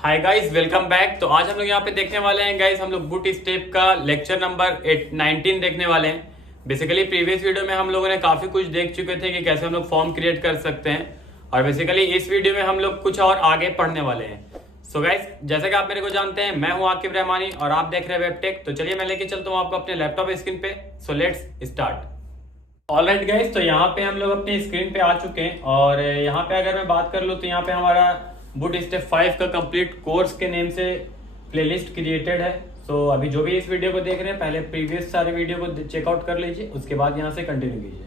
Hi guys, welcome back. तो आज हम लोग यहाँ पे देखने वाले हैं गाइस, हम लोग बूट स्टेप का लेक्चर नंबर 19 देखने वाले हैं। बेसिकली प्रीवियस वीडियो में हम लोगों ने काफी कुछ देख चुके थे कि कैसे हम लोग फॉर्म क्रिएट कर सकते हैं, और बेसिकली इस वीडियो में हम लोग कुछ और आगे पढ़ने वाले हैं। सो गाइस, जैसे कि आप मेरे को जानते हैं, मैं हूँ आकिब रहमानी और आप देख रहे हैं वेबटेक। तो चलिए मैं लेके चलता हूँ आपको अपने लैपटॉप स्क्रीन पे। So let's start. Alright guys, तो यहाँ पे हम लोग अपनी स्क्रीन पे आ चुके हैं, और यहाँ पे अगर मैं बात कर लूँ तो यहाँ पे हमारा बूट स्टेप 5 का कंप्लीट कोर्स के नेम से प्लेलिस्ट क्रिएटेड है। सो अभी जो भी इस वीडियो को देख रहे हैं, पहले प्रीवियस सारे वीडियो को चेकआउट कर लीजिए, उसके बाद यहाँ से कंटिन्यू कीजिए।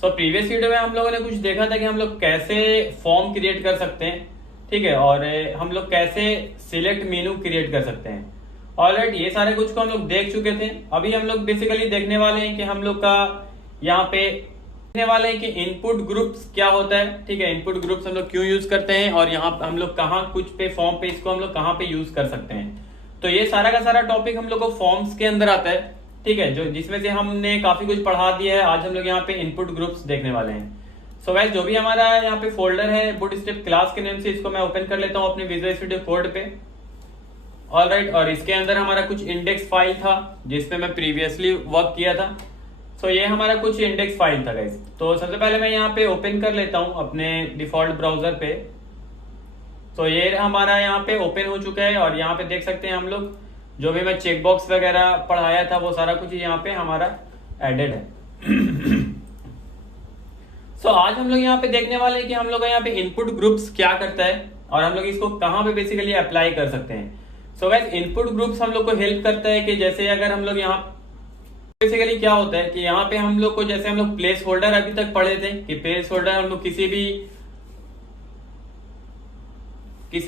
सो प्रीवियस वीडियो में हम लोगों ने कुछ देखा था कि हम लोग कैसे फॉर्म क्रिएट कर सकते हैं, ठीक है, और हम लोग कैसे सिलेक्ट मेनू क्रिएट कर सकते हैं। ऑलराइट, ये सारे कुछ को हम लोग देख चुके थे। अभी हम लोग बेसिकली देखने वाले हैं कि हम लोग का यहाँ पे देखने वाले हैं कि इनपुट ग्रुप्स क्या होता है, ठीक है। इनपुट ग्रुप्स हम लोग क्यों यूज करते हैं, और यहाँ हम लोग कहाँ कुछ पे फॉर्म पे इसको हम लोग कहाँ पे यूज कर सकते हैं। तो ये सारा का सारा टॉपिक हम लोग को फॉर्म्स के अंदर आता है, ठीक है, जो जिसमें से हमने काफी कुछ पढ़ा दिया है। आज हम लोग यहाँ पे इनपुट ग्रुप्स देखने वाले हैं। सो गाइस, जो भी हमारा यहाँ पे फोल्डर है बूट स्टेप क्लास के नेम से, इसको मैं ओपन कर लेता हूँ अपने विजुअल स्टूडियो कोड पे। ऑलराइट, और इसके अंदर हमारा कुछ इंडेक्स फाइल था जिसमें मैं प्रीवियसली वर्क किया था। सो ये हमारा कुछ इंडेक्स फाइल था गाइस। तो सबसे पहले मैं यहाँ पे ओपन कर लेता हूँ अपने डिफॉल्ट ब्राउजर पे। तो ये हमारा यहाँ पे ओपन हो चुका है, और यहाँ पे देख सकते हैं हम लोग जो भी मैं चेकबॉक्स वगैरह पढ़ाया था वो सारा कुछ यहाँ पे हमारा एडेड है। सो आज हम लोग यहाँ पे देखने वाले हैं कि हम लोग यहाँ पे इनपुट ग्रुप्स क्या करता है, और हम लोग इसको कहाँ पे बेसिकली अप्लाई कर सकते हैं। सो गाइस, इनपुट ग्रुप्स हम लोग को हेल्प करता है कि जैसे अगर हम लोग यहाँ बेसिकली क्या होता है कि यहाँ पे हम लोग को, जैसे हम लोग प्लेस होल्डर अभी तक पढ़े थे कि प्लेस होल्डर हम लोग किसी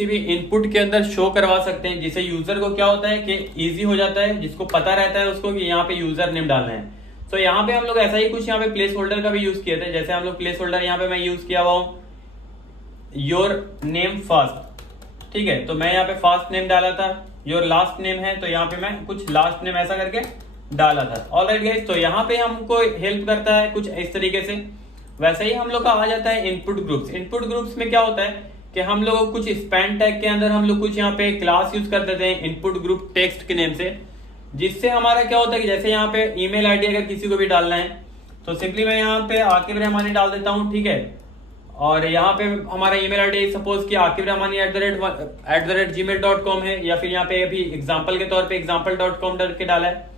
भी इनपुट के अंदर शो करवा सकते हैं, जिससे यूजर को क्या होता है कि इजी हो जाता है, जिसको पता रहता है उसको कि यहाँ पे यूजर नेम डालना है। तो यहाँ पे हम लोग ऐसा ही कुछ यहाँ पे प्लेस होल्डर का भी यूज किए थे। जैसे हम लोग प्लेस होल्डर यहाँ पे मैं यूज किया हुआ हूँ योर नेम फर्स्ट, ठीक है। तो मैं यहाँ पे फर्स्ट नेम डाला था, योर लास्ट नेम है तो यहाँ पे मैं कुछ लास्ट नेम ऐसा करके डाला था। ऑलराइट गाइस, तो यहाँ पे हमको हेल्प करता है कुछ इस तरीके से। वैसे ही हम लोग का आ जाता है इनपुट ग्रुप्स। इनपुट ग्रुप्स में क्या होता है कि हम लोग को कुछ स्पैन टैग के अंदर हम लोग कुछ यहाँ पे क्लास यूज कर देते हैं इनपुट ग्रुप टेक्स्ट के नेम से, जिससे हमारा क्या होता है कि जैसे यहाँ पे ईमेल आईडी अगर किसी को भी डालना है तो सिंपली मैं यहाँ पे आकिब रहमानी डाल देता हूँ, ठीक है। और यहाँ पे हमारा ईमेल आईडी सपोज कि आकिब रहमानी @gmail.com है, या फिर यहाँ पे अभी एग्जाम्पल के तौर पे example.com डर के डाला है।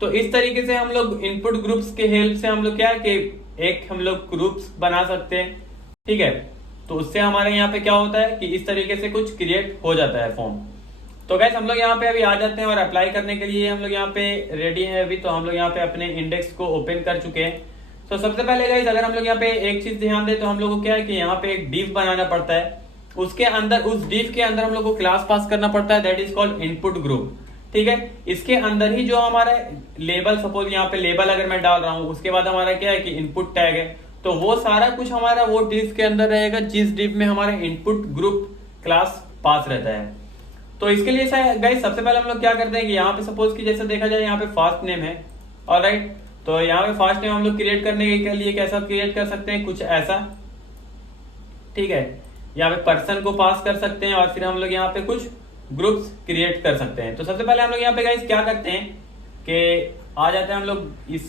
तो इस तरीके से हम लोग इनपुट ग्रुप्स के हेल्प से हम लोग क्या है कि एक हम लोग ग्रुप्स बना सकते हैं, ठीक है। तो उससे हमारे यहाँ पे क्या होता है कि इस तरीके से कुछ क्रिएट हो जाता है फॉर्म। तो गैस, हम लोग यहाँ पे अभी आ जाते हैं, और अप्लाई करने के लिए हम लोग यहाँ पे रेडी है अभी। तो हम लोग यहाँ पे अपने इंडेक्स को ओपन कर चुके हैं। तो सबसे पहले गाइस, अगर हम लोग यहाँ पे एक चीज ध्यान दें तो हम लोग को क्या है कि यहाँ पे एक डिव बनाना पड़ता है। उसके अंदर, उस डिव के अंदर हम लोग को क्लास पास करना पड़ता है, that is called input group, ठीक है। इसके अंदर ही जो हमारा लेबल, सपोज यहाँ पे लेबल अगर मैं डाल रहा हूँ, उसके बाद हमारा क्या है कि इनपुट टैग है, तो वो सारा कुछ हमारा वो डिव के अंदर रहेगा जिस डिव में हमारा इनपुट ग्रुप क्लास पास रहता है। तो इसके लिए गाइस सबसे पहले हम लोग क्या करते हैं कि यहाँ पे सपोज कि जैसे देखा जाए यहाँ पे फर्स्ट नेम है, ऑलराइट। तो यहाँ पे फर्स्ट नेम हम लोग क्रिएट करने के लिए कैसा क्रिएट कर सकते हैं, कुछ ऐसा, ठीक है। यहाँ पे पर्सन को पास कर सकते हैं, और फिर हम लोग यहाँ पे कुछ ग्रुप्स क्रिएट कर सकते हैं। तो सबसे पहले हम लोग यहाँ पे गाइस क्या करते हैं कि आ जाते हैं हम लोग इस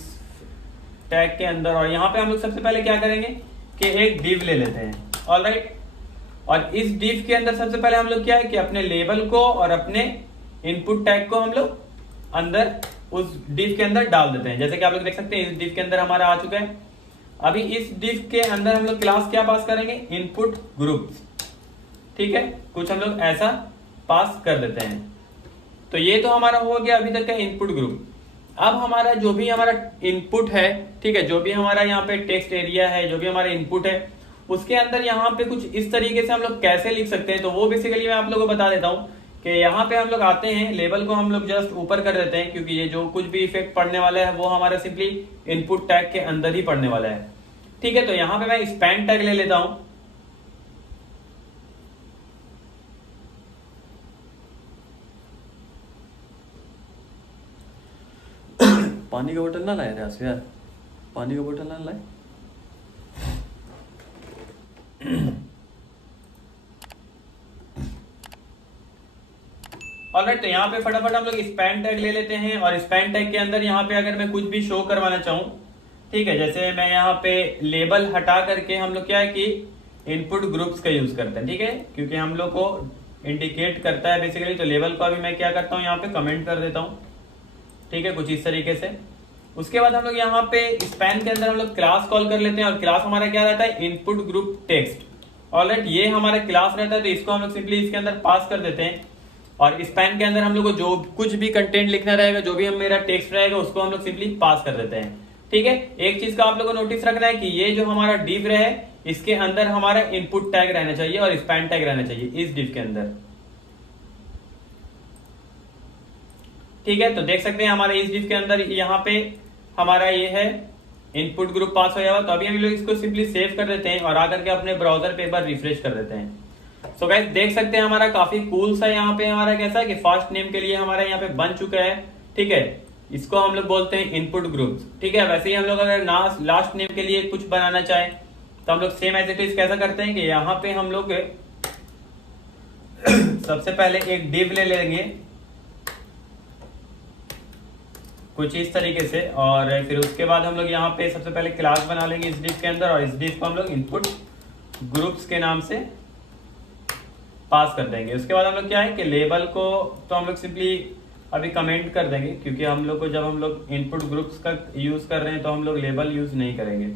टैग के अंदर, और यहाँ पे हम लोग सबसे पहले क्या करेंगे कि एक डिव ले लेते हैं, ऑलराइट। और इस डिव के अंदर सबसे पहले हम लोग क्या है कि अपने लेबल को और अपने इनपुट टैग को हम लोग अंदर उस डिव के अंदर डाल देते हैं। जैसे कि आप लोग देख सकते हैं इस डिव के अंदर हमारा आ चुका है। अभी इस डिव के अंदर हम लोग क्लास क्या पास करेंगे, इनपुट ग्रुप्स, ठीक है। कुछ हम लोग ऐसा पास कर देते हैं। तो ये तो हमारा हो गया अभी तक का इनपुट ग्रुप। अब हमारा जो भी हमारा इनपुट है, ठीक है, जो भी हमारा यहाँ पे टेक्स्ट एरिया है, जो भी हमारा इनपुट है, उसके अंदर यहाँ पे कुछ इस तरीके से हम लोग कैसे लिख सकते हैं। तो वो बेसिकली मैं आप लोगों को बता देता हूँ कि यहाँ पे हम लोग आते हैं, लेबल को हम लोग जस्ट ऊपर कर देते हैं, क्योंकि ये जो कुछ भी इफेक्ट पड़ने वाला है वो हमारा सिंपली इनपुट टैग के अंदर ही पड़ने वाला है, ठीक है। तो यहाँ पे मैं स्पैन टैग ले लेता हूँ, पानी का बोतल ना लाए थे यार, पानी का बोतल ना लाए। ऑलराइट, तो यहाँ पे फटाफट हम लोग स्पैन टैग ले लेते हैं और स्पैन टैग के अंदर यहाँ पे अगर मैं कुछ भी शो करवाना चाहूँ, ठीक है, जैसे मैं यहाँ पे लेबल हटा करके हम लोग क्या है कि इनपुट ग्रुप्स का यूज करते हैं, ठीक है, क्योंकि हम लोग को इंडिकेट करता है बेसिकली। तो लेबल को अभी मैं क्या करता हूँ यहाँ पे कमेंट कर देता हूँ, ठीक है, कुछ इस तरीके से। उसके बाद हम लोग यहाँ पे स्पैन के अंदर हम लोग क्लास कॉल कर लेते हैं और क्लास हमारा क्या रहता है, इनपुट ग्रुप टेक्स्ट। ऑलराइट, ये हमारा क्लास रहता है, तो इसको हम लोग सिंपली इसके अंदर पास कर देते हैं और स्पैन के अंदर हम लोग को जो कुछ भी कंटेंट लिखना रहेगा, जो भी हम मेरा टेक्स्ट रहेगा, उसको हम लोग सिंपली पास कर देते हैं, ठीक है। एक चीज का आप लोगों को नोटिस रखना है कि ये जो हमारा डिव है, इसके अंदर हमारा इनपुट टैग रहना चाहिए और स्पैन टैग रहना चाहिए इस डिव के अंदर, ठीक है। तो देख सकते हैं हमारे इस डिव के अंदर यहाँ पे हमारा ये है इनपुट ग्रुप पास हो जाएगा। तो अभी हम लोग इसको सिंपली सेव कर देते हैं और आकर के अपने ब्राउजर पे एक बार रिफ्रेश कर देते हैं। सो गाइस देख सकते हैं हमारा काफी कूल सा यहाँ पे हमारा कैसा है कि फर्स्ट नेम के लिए हमारा यहाँ पे बन चुका है, ठीक है। इसको हम लोग बोलते हैं इनपुट ग्रुप्स, ठीक है। वैसे ही हम लोग अगर लास्ट नेम के लिए कुछ बनाना चाहें तो हम लोग सेम एज इट इज कैसा करते हैं कि यहाँ पे हम लोग सबसे पहले एक डिव ले लेंगे कुछ इस तरीके से, और फिर उसके बाद हम लोग यहाँ पे सबसे पहले क्लास बना लेंगे इस डिव के अंदर और इस डिव को हम लोग इनपुट ग्रुप्स के नाम से पास कर देंगे। उसके बाद हम लोग क्या है कि लेबल को तो हम लोग सिंपली अभी कमेंट कर देंगे, क्योंकि हम लोग को जब हम लोग इनपुट ग्रुप्स का यूज कर रहे हैं तो हम लोग लेबल यूज नहीं करेंगे,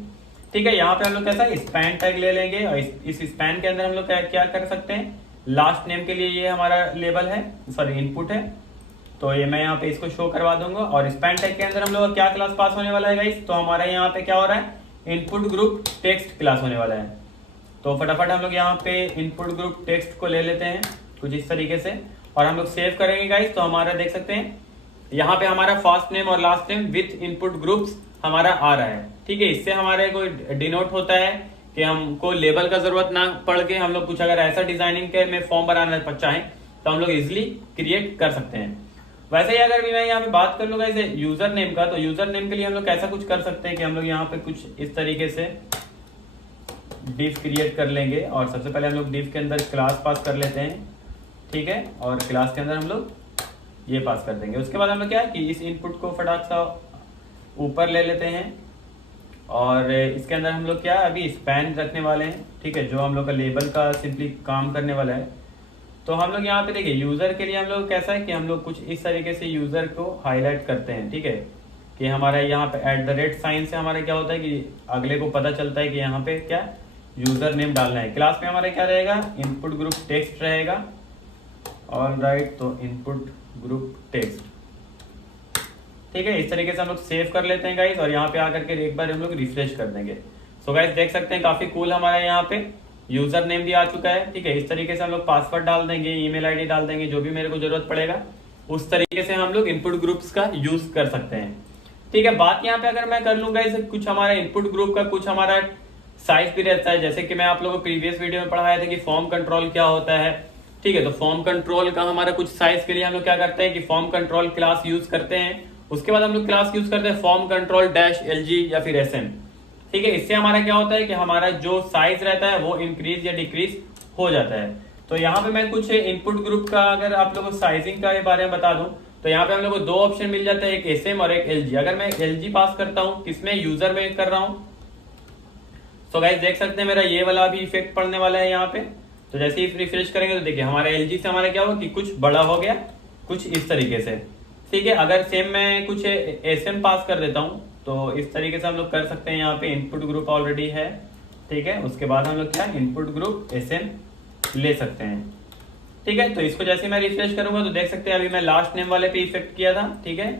ठीक है। यहाँ पे हम लोग कैसा स्पैन टैग ले लेंगे और इस स्पैन के अंदर हम लोग क्या कर सकते हैं, लास्ट नेम के लिए ये हमारा लेबल है, सॉरी इनपुट है, तो ये मैं यहाँ पे इसको शो करवा दूंगा। और स्पैन टैग के अंदर हम लोग क्या क्लास पास होने वाला है गाइस, तो हमारा यहाँ पे क्या हो रहा है, इनपुट ग्रुप टेक्स्ट क्लास होने वाला है। तो फटाफट हम लोग यहाँ पे इनपुट ग्रुप टेक्स्ट को ले लेते हैं कुछ इस तरीके से और हम लोग सेव करेंगे गाइस। तो हमारा देख सकते हैं यहाँ पे हमारा फर्स्ट नेम और last name with input groups हमारा आ रहा है, ठीक है। इससे हमारे को डिनोट होता है कि हमको लेबल का जरूरत ना पड़ के हम लोग कुछ अगर ऐसा डिजाइनिंग के में फॉर्म बनाना चाहें तो हम लोग इजिली क्रिएट कर सकते हैं। वैसे ही अगर भी मैं यहाँ पे बात कर लूंगा इसे यूजर नेम का, तो यूजर नेम के लिए हम लोग कैसा कुछ कर सकते हैं कि हम लोग यहाँ पे कुछ इस तरीके से डिव क्रिएट कर लेंगे और सबसे पहले हम लोग डिव के अंदर क्लास पास कर लेते हैं, ठीक है, और क्लास के अंदर हम लोग ये पास कर देंगे। उसके बाद हम लोग क्या है कि इस इनपुट को फटाक सा ऊपर ले लेते हैं और इसके अंदर हम लोग क्या है अभी स्पैन रखने वाले हैं, ठीक है, जो हम लोग का लेबल का सिंपली काम करने वाला है। तो हम लोग यहाँ पे देखिए यूजर के लिए हम लोग कैसा है कि हम लोग कुछ इस तरीके से यूजर को हाईलाइट करते हैं, ठीक है, कि हमारा यहाँ पे @ साइन से हमारा क्या होता है कि अगले को पता चलता है कि यहाँ पे क्या यूजर नेम डालना है। क्लास में हमारा क्या रहेगा, इनपुट ग्रुप टेक्स्ट रहेगा, ऑलराइट, तो इनपुट ग्रुप टेक्स्ट, ठीक है। इस तरीके से हम लोग सेव कर लेते हैं गाइस और यहाँ पे आकर के एक बार हम लोग रिफ्रेश कर देंगे। सो गाइस देख सकते हैं काफी कूल हमारा यहाँ पे यूजर नेम भी आ चुका है, ठीक है। इस तरीके से हम लोग पासवर्ड डाल देंगे, ईमेल आईडी डाल देंगे, जो भी मेरे को जरूरत पड़ेगा उस तरीके से हम लोग इनपुट ग्रुप्स का यूज कर सकते हैं, ठीक है। बात यहाँ पे अगर मैं कर लूंगा इसे कुछ हमारा इनपुट ग्रुप का कुछ हमारा साइज भी रहता है, जैसे कि मैं आप लोगों को प्रीवियस वीडियो में पढ़ाया था कि फॉर्म कंट्रोल क्या होता है, ठीक है। तो फॉर्म कंट्रोल का हमारा कुछ साइज के लिए हम लोग क्या करते हैं कि फॉर्म कंट्रोल क्लास यूज करते हैं। उसके बाद हम लोग क्लास यूज करते हैं फॉर्म कंट्रोल -lg या फिर sm, ठीक है। इससे हमारा क्या होता है कि हमारा जो साइज रहता है वो इंक्रीज या डिक्रीज हो जाता है। तो यहाँ पे मैं कुछ इनपुट ग्रुप का अगर आप लोगों को साइजिंग का बारे में बता दूं तो यहाँ पे हम लोग को दो ऑप्शन मिल जाता है, एक sm और एक lg। अगर मैं lg पास करता हूँ किसमें, यूजर में कर रहा हूँ, तो गाइस देख सकते हैं मेरा ये वाला भी इफेक्ट पड़ने वाला है यहाँ पे। तो जैसे ही रिफ्रेश करेंगे तो देखिए हमारा LG से हमारा क्या हुआ कि कुछ बड़ा हो गया कुछ इस तरीके से, ठीक है। अगर सेम मैं कुछ SM पास कर देता हूँ तो इस तरीके से हम लोग कर सकते हैं। यहाँ पे इनपुट ग्रुप ऑलरेडी है, ठीक है। उसके बाद हम लोग क्या इनपुट ग्रुप SM ले सकते हैं, ठीक है। तो इसको जैसे मैं रिफ्रेश करूंगा तो देख सकते हैं अभी मैं लास्ट नेम वाले पे इफेक्ट किया था, ठीक है।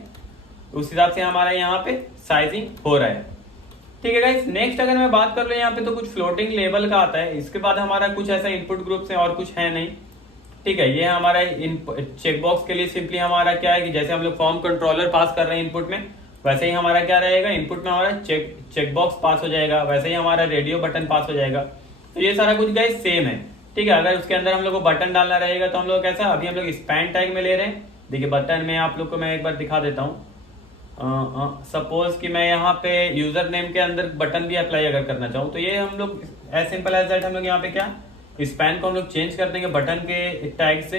उस हिसाब से हमारा यहाँ पे साइजिंग हो रहा है, ठीक है गाइस। नेक्स्ट अगर मैं बात कर लूँ यहाँ पे तो कुछ फ्लोटिंग लेवल का आता है। इसके बाद हमारा कुछ ऐसा इनपुट ग्रुप से और कुछ है नहीं, ठीक है। ये हमारा चेकबॉक्स के लिए सिंपली हमारा क्या है कि जैसे हम लोग फॉर्म कंट्रोलर पास कर रहे हैं इनपुट में, वैसे ही हमारा क्या रहेगा इनपुट में हमारा चेकबॉक्स पास हो जाएगा, वैसे ही हमारा रेडियो बटन पास हो जाएगा। तो ये सारा कुछ गाइस सेम है, ठीक है। अगर उसके अंदर हम लोग को बटन डालना रहेगा तो हम लोग कैसा अभी हम लोग स्पैन टैग में ले रहे हैं। देखिए बटन में आप लोग को मैं एक बार दिखा देता हूँ। सपोज कि मैं यहाँ पे यूजर नेम के अंदर बटन भी अप्लाई अगर करना चाहूँ तो ये हम लोग एज सिंपल एज दैट हम लोग यहाँ पे क्या स्पैन को हम लोग चेंज कर देंगे बटन के टैग से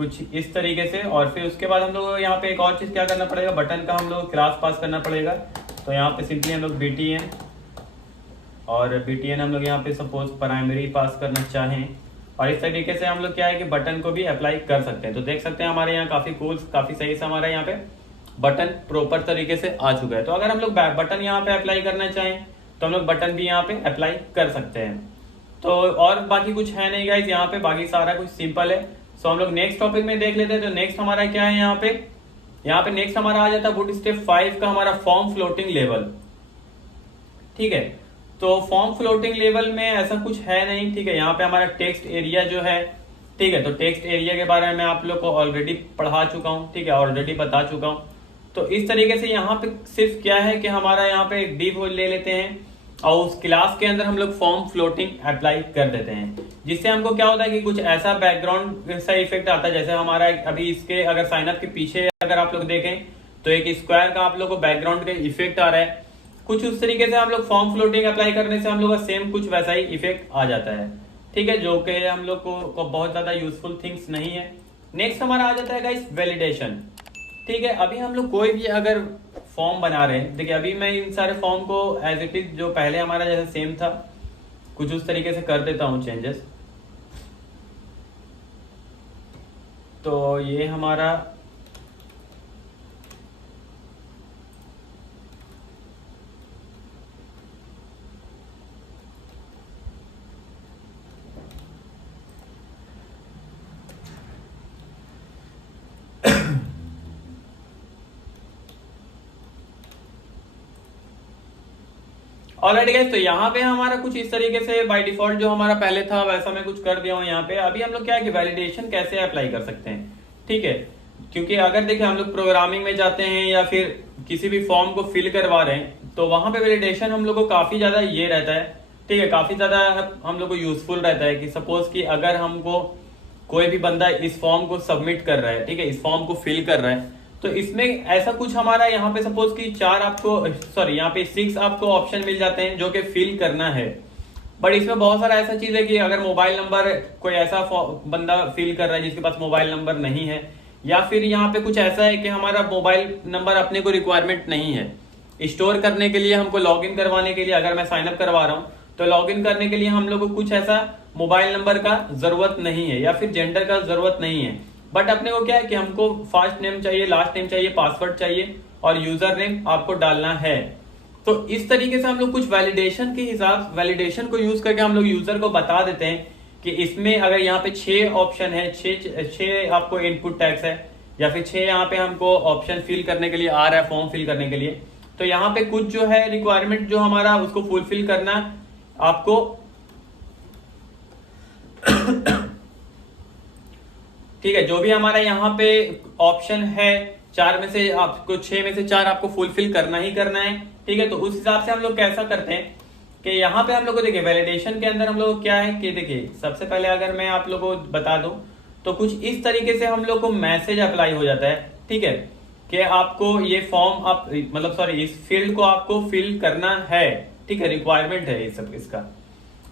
कुछ इस तरीके से। और फिर उसके बाद हम लोग यहाँ पे एक और चीज़ क्या करना पड़ेगा, बटन का हम लोग क्लास पास करना पड़ेगा। तो यहाँ पे सिंपली हम लोग BTN, और BTN हम लोग यहाँ पे सपोज प्राइमरी पास करना चाहें, और इस तरीके से हम लोग क्या है कि बटन को भी अप्लाई कर सकते हैं। तो देख सकते हैं हमारे यहाँ काफ़ी कूल्स, काफ़ी सही से हमारा यहाँ पे बटन प्रॉपर तरीके से आ चुका है। तो अगर हम लोग बटन यहाँ पे अप्लाई करना चाहें तो हम लोग बटन भी यहाँ पे अप्लाई कर सकते हैं। तो और बाकी कुछ है नहीं गाइज यहाँ पे, बाकी सारा कुछ सिंपल है। सो हम लोग नेक्स्ट टॉपिक में देख लेते हैं। तो नेक्स्ट हमारा क्या है यहाँ पे नेक्स्ट हमारा आ जाता है बूटस्ट्रैप 5 का हमारा फॉर्म फ्लोटिंग लेवल। ठीक है, तो फॉर्म फ्लोटिंग लेवल में ऐसा कुछ है नहीं। ठीक है, यहाँ पे हमारा टेक्स्ट एरिया जो है, ठीक है, तो टेक्स्ट एरिया के बारे में मैं आप लोग को ऑलरेडी पढ़ा चुका हूँ। ठीक है, ऑलरेडी बता चुका हूँ। तो इस तरीके से यहाँ पे सिर्फ क्या है कि हमारा यहाँ पे एक डिव ले लेते हैं और उस क्लास के अंदर हम लोग फॉर्म फ्लोटिंग अप्लाई कर देते हैं, जिससे हमको क्या होता है कि कुछ ऐसा बैकग्राउंड सा इफेक्ट आता है। जैसे हमारा अभी इसके अगर साइन अप के पीछे अगर आप लोग देखें तो एक स्क्वायर का आप लोग को बैकग्राउंड का इफेक्ट आ रहा है, कुछ उस तरीके से हम लोग फॉर्म फ्लोटिंग अप्लाई करने से हम लोग का सेम कुछ वैसा ही इफेक्ट आ जाता है। ठीक है, जो कि हम लोग को बहुत ज्यादा यूजफुल थिंग्स नहीं है। नेक्स्ट हमारा आ जाता है गाइस वैलिडेशन। ठीक है, अभी हम लोग कोई भी अगर फॉर्म बना रहे हैं, देखिए अभी मैं इन सारे फॉर्म को एज इट इज जो पहले हमारा जैसे सेम था कुछ उस तरीके से कर देता हूं चेंजेस। तो ये हमारा ऑलरेडी गाइस, तो यहाँ पे हमारा कुछ इस तरीके से बाय डिफॉल्ट जो हमारा पहले था वैसा मैं कुछ कर दिया हूँ यहाँ पे। अभी हम लोग क्या है कि वैलिडेशन कैसे अप्लाई कर सकते हैं। ठीक है, क्योंकि अगर देखिए हम लोग प्रोग्रामिंग में जाते हैं या फिर किसी भी फॉर्म को फिल करवा रहे हैं तो वहां पे वैलिडेशन हम लोग को काफी ज्यादा ये रहता है। ठीक है, काफी ज्यादा हम लोग को यूजफुल रहता है कि सपोज कि अगर हमको कोई भी बंदा इस फॉर्म को सबमिट कर रहा है, ठीक है, इस फॉर्म को फिल कर रहा है, तो इसमें ऐसा कुछ हमारा यहाँ पे सपोज कि 4 आपको सॉरी यहाँ पे 6 आपको ऑप्शन मिल जाते हैं जो कि फिल करना है। बट इसमें बहुत सारा ऐसा चीज है कि अगर मोबाइल नंबर कोई ऐसा बंदा फिल कर रहा है जिसके पास मोबाइल नंबर नहीं है, या फिर यहाँ पे कुछ ऐसा है कि हमारा मोबाइल नंबर अपने को रिक्वायरमेंट नहीं है स्टोर करने के लिए, हमको लॉग इन करवाने के लिए अगर मैं साइन अप करवा रहा हूँ तो लॉग इन करने के लिए हम लोग को कुछ ऐसा मोबाइल नंबर का जरूरत नहीं है या फिर जेंडर का जरूरत नहीं है। बट अपने को क्या है कि हमको फर्स्ट नेम चाहिए, लास्ट नेम चाहिए, पासवर्ड चाहिए और यूजर नेम आपको डालना है। तो इस तरीके से हम लोग कुछ वैलिडेशन के हिसाब वैलिडेशन को यूज करके हम लोग यूजर को बता देते हैं कि इसमें अगर यहाँ पे 6 ऑप्शन है, 6 आपको इनपुट टैग्स है या फिर 6 यहाँ पे हमको ऑप्शन फिल करने के लिए आ रहा है फॉर्म फिल करने के लिए, तो यहाँ पे कुछ जो है रिक्वायरमेंट जो हमारा उसको फुलफिल करना आपको ठीक है, जो भी हमारा यहाँ पे ऑप्शन है 4 में से आपको 6 में से 4 आपको फुलफिल करना ही करना है। ठीक है, तो उस हिसाब से हम लोग कैसा करते हैं कि यहाँ पे हम लोग को देखिए वैलिडेशन के अंदर हम लोग क्या है कि देखिए सबसे पहले अगर मैं आप लोगों को बता दूं तो कुछ इस तरीके से हम लोग को मैसेज अप्लाई हो जाता है। ठीक है, कि आपको ये फॉर्म आप मतलब सॉरी इस फील्ड को आपको फिल करना है। ठीक है, रिक्वायरमेंट है ये सब इसका।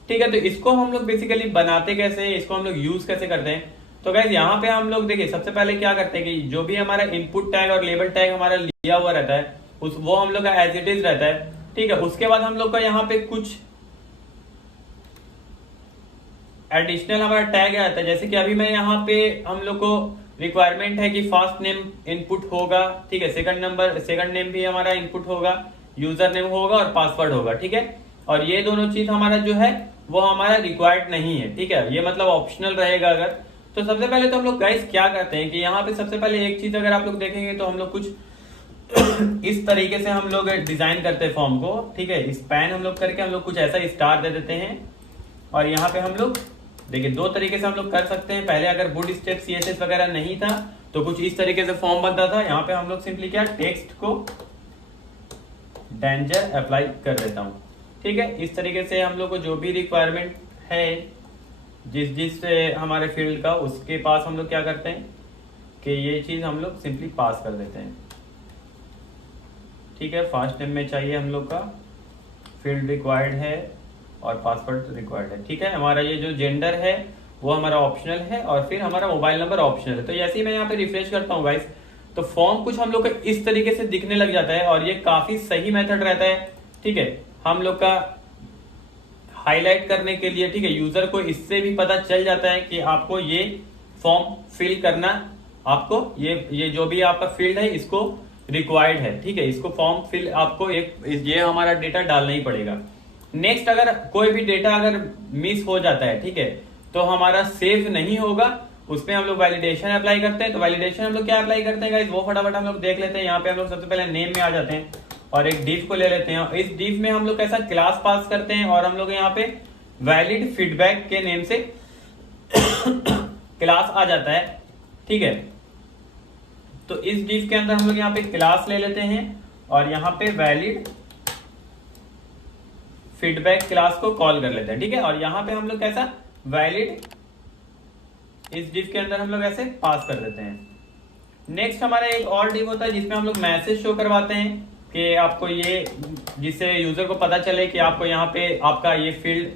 ठीक है, तो इसको हम लोग बेसिकली बनाते कैसे हैं, इसको हम लोग यूज कैसे करते हैं। तो गाइस यहाँ पे हम लोग देखिए सबसे पहले क्या करते हैं कि जो भी हमारा इनपुट टैग और लेबल टैग हमारा लिया हुआ रहता है वो हम लोग का एज इट इज रहता है। ठीक है, उसके बाद हम लोग का यहाँ पे कुछ एडिशनल हमारा टैग आता है, जैसे कि अभी मैं यहाँ पे हम लोग को रिक्वायरमेंट है कि फर्स्ट नेम इनपुट होगा। ठीक है, सेकंड नेम भी हमारा इनपुट होगा, यूजर नेम होगा और पासवर्ड होगा। ठीक है, और ये दोनों चीज हमारा जो है वो हमारा रिक्वायर्ड नहीं है। ठीक है, ये मतलब ऑप्शनल रहेगा अगर। तो सबसे पहले तो हम लोग गाइस क्या करते हैं कि यहाँ पे सबसे पहले एक चीज अगर आप लोग देखेंगे तो हम लोग कुछ इस तरीके से हम लोग डिजाइन करते हैं फॉर्म को। ठीक है, स्पैन हम लोग करके हम लोग कुछ ऐसा स्टार दे देते हैं और यहाँ पे हम लोग देखिए 2 तरीके से हम लोग कर सकते हैं। पहले अगर बूटस्ट्रैप CSS वगैरह नहीं था तो कुछ इस तरीके से फॉर्म बनता था। यहाँ पे हम लोग सिंपली क्या टेक्स्ट को डेंजर अप्लाई कर देता हूँ। ठीक है, इस तरीके से हम लोग को जो भी रिक्वायरमेंट है जिस हमारे फील्ड का उसके पास हम लोग क्या करते हैं कि ये चीज हम लोग सिंपली पास कर देते हैं। ठीक है, फर्स्ट नेम में चाहिए हम लोग का, फील्ड रिक्वायर्ड है और पासवर्ड रिक्वायर्ड है। ठीक है, हमारा ये जो जेंडर है वो हमारा ऑप्शनल है, और फिर हमारा मोबाइल नंबर ऑप्शनल है। तो जैसे ही मैं यहाँ पे रिफ्रेश करता हूँ गाइस, तो फॉर्म कुछ हम लोग का इस तरीके से दिखने लग जाता है, और ये काफी सही मेथड रहता है। ठीक है, हम लोग का हाईलाइट करने के लिए, ठीक है, यूजर को इससे भी पता चल जाता है कि आपको ये फॉर्म फिल करना, आपको ये जो भी आपका फील्ड है इसको रिक्वायर्ड है। ठीक है, इसको फॉर्म फिल आपको ये हमारा डेटा डालना ही पड़ेगा। नेक्स्ट, अगर कोई भी डेटा अगर मिस हो जाता है, ठीक है, तो हमारा सेव नहीं होगा, उसमें हम लोग वैलिडेशन अप्लाई करते हैं। तो वैलिडेशन हम लोग क्या अप्लाई करते हैं गाइस, वो फटाफट हम लोग देख लेते हैं। यहाँ पे हम लोग सबसे पहले नेम में आ जाते हैं और एक डिव को ले लेते हैं। इस डिव में हम लोग कैसा क्लास पास करते हैं, और हम लोग यहाँ पे वैलिड फीडबैक के नेम से क्लास आ जाता है। ठीक है, तो इस डिव के अंदर हम लोग यहाँ पे क्लास ले लेते हैं और यहाँ पे वैलिड फीडबैक क्लास को कॉल कर लेते हैं। ठीक है, और यहाँ पे हम लोग कैसा वैलिड इस डिव के अंदर हम लोग ऐसे पास कर देते हैं। नेक्स्ट हमारा एक और डिव होता है जिसमें हम लोग मैसेज शो करवाते हैं कि आपको ये, जिससे यूजर को पता चले कि आपको यहाँ पे आपका ये फील्ड,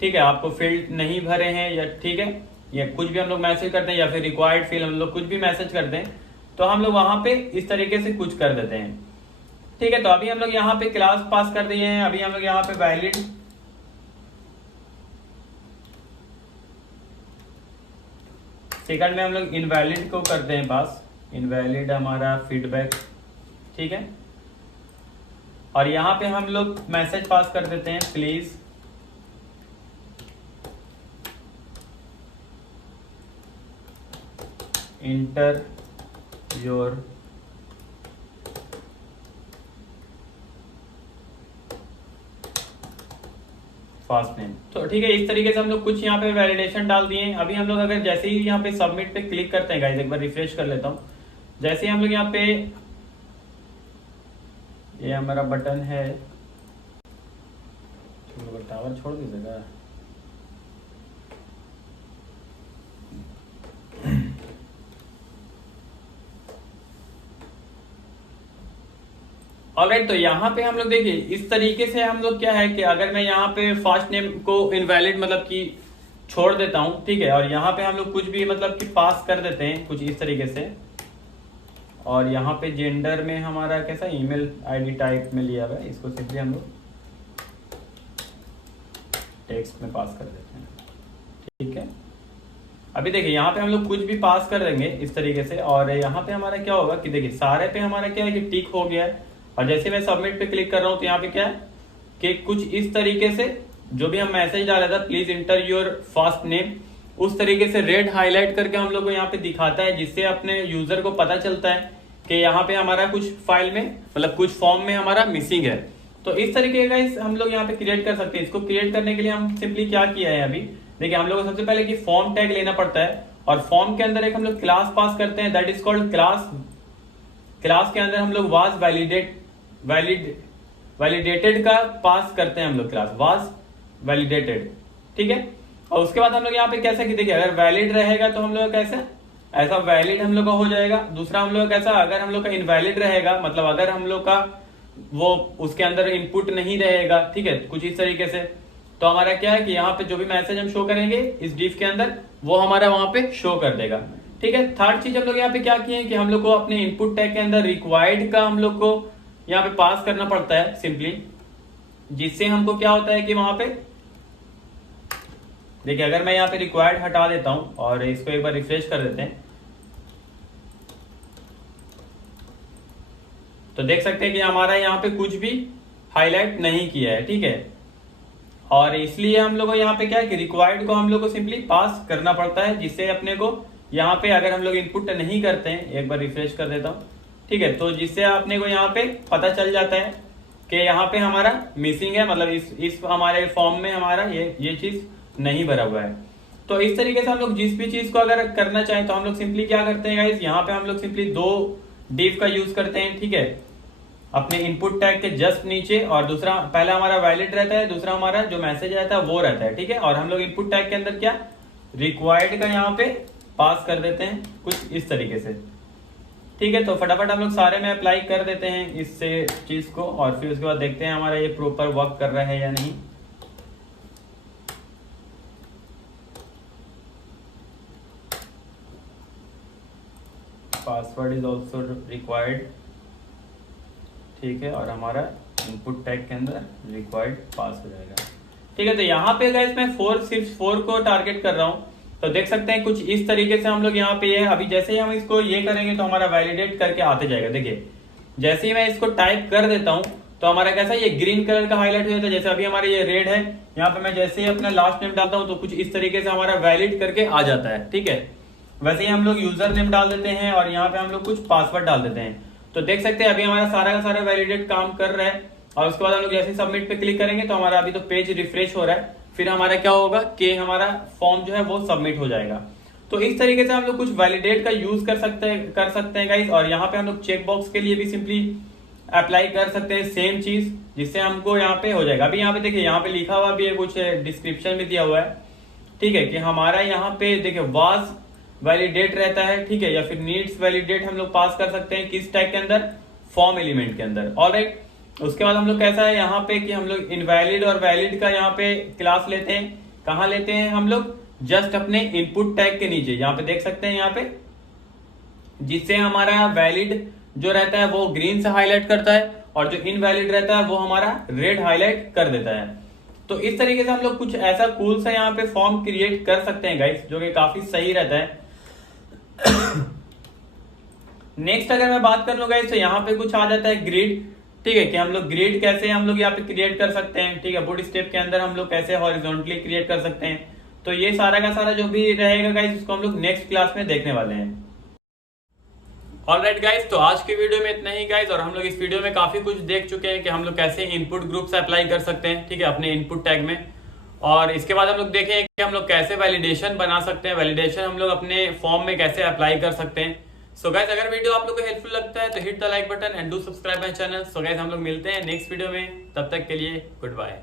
ठीक है, आपको फील्ड नहीं भरे हैं, या ठीक है, या कुछ भी हम लोग मैसेज करते हैं, या फिर रिक्वायर्ड फील्ड हम लोग कुछ भी मैसेज करते हैं, तो हम लोग वहां पे इस तरीके से कुछ कर देते हैं। ठीक है, तो अभी हम लोग यहाँ पे क्लास पास कर दिए हैं। अभी हम लोग यहाँ पे वैलिड सेकंड में हम लोग इनवैलिड को करते हैं पास, इनवैलिड हमारा फीडबैक। ठीक है, और यहाँ पे हम लोग मैसेज पास कर देते हैं, please inter your fast name. तो ठीक है, इस तरीके से हम लोग कुछ यहाँ पे वैलिडेशन डाल दिए हैं। अभी हम लोग अगर जैसे ही यहाँ पे सबमिट पे क्लिक करते हैं गाइस, एक बार रिफ्रेश कर लेता हूँ। जैसे ही हम लोग यहाँ पे, ये हमारा बटन है, टावर छोड़ दीजिएगा। ऑलराइट, तो यहाँ पे हम लोग देखिए इस तरीके से हम लोग क्या है कि अगर मैं यहाँ पे फर्स्ट नेम को इनवैलिड मतलब कि छोड़ देता हूँ, ठीक है, और यहाँ पे हम लोग कुछ भी मतलब कि पास कर देते हैं कुछ इस तरीके से, और यहाँ पे जेंडर में हमारा कैसा ईमेल आईडी टाइप में लिया हुआ है, इसको सिंपली हम लोग टेक्स्ट में पास कर देते हैं। ठीक है, अभी देखिए यहाँ पे हम लोग कुछ भी पास कर देंगे इस तरीके से, और यहाँ पे हमारा क्या होगा कि देखिए सारे पे हमारा क्या है कि टिक हो गया है। और जैसे मैं सबमिट पे क्लिक कर रहा हूँ तो यहाँ पे क्या है कि कुछ इस तरीके से जो भी हम मैसेज डाला था, please inter your first name, उस तरीके से रेड हाईलाइट करके हम लोग को यहाँ पे दिखाता है, जिससे अपने यूजर को पता चलता है कि यहाँ पे हमारा कुछ फाइल में मतलब कुछ फॉर्म में हमारा मिसिंग है। तो इस तरीके का हम लोग यहाँ पे क्रिएट कर सकते हैं। इसको क्रिएट करने के लिए हम सिंपली क्या किया है, अभी देखिए हम लोग को सबसे पहले कि फॉर्म टैग लेना पड़ता है, और फॉर्म के अंदर एक हम लोग क्लास पास करते हैं, that is called class. Class के अंदर हम लोग वाज वैलिडेटेड का पास करते हैं हम लोग, क्लास वाज वैलिडेटेड। ठीक है, और उसके बाद हम लोग यहाँ पे कैसा कि देखिए अगर वैलिड रहेगा तो हम लोग कैसा ऐसा वैलिड हम लोग का हो जाएगा। दूसरा हम लोग कैसा, अगर हम लोग का इनवैलिड रहेगा मतलब अगर हम लोग का वो उसके अंदर इनपुट नहीं रहेगा, ठीक है, कुछ इस तरीके से, तो हमारा क्या है कि यहाँ पे जो भी मैसेज हम शो करेंगे इस डिव के अंदर वो हमारा वहां पे शो कर देगा। ठीक है, थर्ड चीज हम लोग यहाँ पे क्या किए कि हम लोग को अपने इनपुट टैग के अंदर रिक्वायर्ड का हम लोग को यहाँ पे पास करना पड़ता है सिंपली, जिससे हमको क्या होता है कि वहां पे देखिए अगर मैं यहाँ पे रिक्वायर्ड हटा देता हूं और इसको एक बार रिफ्रेश कर देते हैं, तो देख सकते हैं कि हमारा यहाँ पे कुछ भी हाईलाइट नहीं किया है। ठीक है, और इसलिए हम लोग को यहाँ पे क्या है कि रिक्वायर्ड को हम लोग को सिंपली पास करना पड़ता है, जिससे अपने को यहाँ पे अगर हम लोग इनपुट नहीं करते हैं, एक बार रिफ्रेश कर देता हूँ, ठीक है, तो जिससे अपने को यहाँ पे पता चल जाता है कि यहाँ पे हमारा मिसिंग है, मतलब इस हमारे फॉर्म में हमारा ये चीज नहीं भरा हुआ है। तो इस तरीके से हम लोग जिस भी चीज को अगर करना चाहें तो हम लोग सिंपली क्या करते हैं गाइस, यहाँ पे हम लोग सिंपली दो डिव का यूज करते हैं। ठीक है, अपने इनपुट टैग के जस्ट नीचे, और दूसरा पहला हमारा वैलिड रहता है, दूसरा हमारा जो मैसेज रहता है वो रहता है। ठीक है, और हम लोग इनपुट टैग के अंदर क्या रिक्वायर्ड का यहाँ पे पास कर देते हैं कुछ इस तरीके से। ठीक है, तो फटाफट हम लोग सारे में अप्लाई कर देते हैं इससे चीज को, और फिर उसके बाद देखते हैं हमारा ये प्रॉपर वर्क कर रहा है या नहीं। पासवर्ड इज ऑल्सो रिक्वायर्ड, ठीक है, और हमारा इनपुट टैग के अंदर रिक्वायर्ड पास हो जाएगा, ठीक है। तो यहाँ पे गाइस मैं सिर्फ 4 को टारगेट कर रहा हूँ। तो देख सकते हैं कुछ इस तरीके से हम लोग यहाँ पे ये अभी जैसे ही हम इसको ये करेंगे तो हमारा वैलिडेट करके आते जाएगा। देखिए जैसे ही मैं इसको टाइप कर देता हूँ तो हमारा कैसा ये ग्रीन कलर का हाईलाइट हो जाता है, जैसे अभी हमारा ये रेड है। यहाँ पे मैं जैसे ही अपना लास्ट नेम डालता हूँ तो कुछ इस तरीके से हमारा वैलिड करके आ जाता है, ठीक है। वैसे ही हम लोग यूजर नेम डाल देते हैं और यहाँ पे हम लोग कुछ पासवर्ड डाल देते हैं। तो देख सकते हैं अभी हमारा सारा का सारा वैलिडेट काम कर रहा है। और उसके बाद हम लोग जैसे सबमिट पे क्लिक करेंगे तो हमारा अभी तो पेज रिफ्रेश हो रहा है, फिर हमारा क्या होगा कि हमारा फॉर्म जो है वो सबमिट हो जाएगा। तो इस तरीके से हम लोग कुछ वैलिडेट का यूज कर सकते हैं गाइस। और यहाँ पे हम लोग चेक बॉक्स के लिए भी सिंपली अप्लाई कर सकते हैं सेम चीज, जिससे हमको यहाँ पे हो जाएगा। अभी यहाँ पे देखिए यहाँ पे लिखा हुआ भी है, कुछ डिस्क्रिप्शन में दिया हुआ है, ठीक है, कि हमारा यहाँ पे देखिए वाज वैलिडेट रहता है, ठीक है, या फिर नीड्स वैलिडेट हम लोग पास कर सकते हैं किस टैग के अंदर, फॉर्म एलिमेंट के अंदर। ऑलराइट, उसके बाद हम लोग कैसा है यहाँ पे कि हम लोग इनवैलिड और वैलिड का यहाँ पे क्लास लेते हैं। कहाँ लेते हैं हम लोग, जस्ट अपने इनपुट टैग के नीचे, यहाँ पे देख सकते हैं यहाँ पे, जिससे हमारा वैलिड जो रहता है वो ग्रीन से हाईलाइट करता है और जो इनवैलिड रहता है वो हमारा रेड हाईलाइट कर देता है। तो इस तरीके से हम लोग कुछ ऐसा कूल सा यहाँ पे फॉर्म क्रिएट कर सकते हैं गाइस, जो कि काफी सही रहता है। नेक्स्ट अगर मैं बात कर लूं गाइस तो यहाँ पे कुछ आ जाता है ग्रिड, ठीक है, कि हम लोग ग्रिड कैसे हम लोग यहाँ पे क्रिएट कर सकते हैं, ठीक है, बूटस्ट्रैप के अंदर हम लोग कैसे हॉरिजॉन्टली क्रिएट कर सकते हैं। तो ये सारा का सारा जो भी रहेगा गाइस उसको हम लोग नेक्स्ट क्लास में देखने वाले हैं। ऑलराइट गाइस, तो आज की वीडियो में इतना ही गाइस। और हम लोग इस वीडियो में काफी कुछ देख चुके हैं कि हम लोग कैसे इनपुट ग्रुप से अप्लाई कर सकते हैं, ठीक है, अपने इनपुट टैग में। और इसके बाद हम लोग देखें कि हम लोग कैसे वैलिडेशन बना सकते हैं, वैलिडेशन हम लोग अपने फॉर्म में कैसे अप्लाई कर सकते हैं। सो गाइस, अगर वीडियो आप लोग को हेल्पफुल लगता है तो hit the like button and do subscribe my channel. So guys, हम लोग मिलते हैं नेक्स्ट वीडियो में, तब तक के लिए गुड बाय।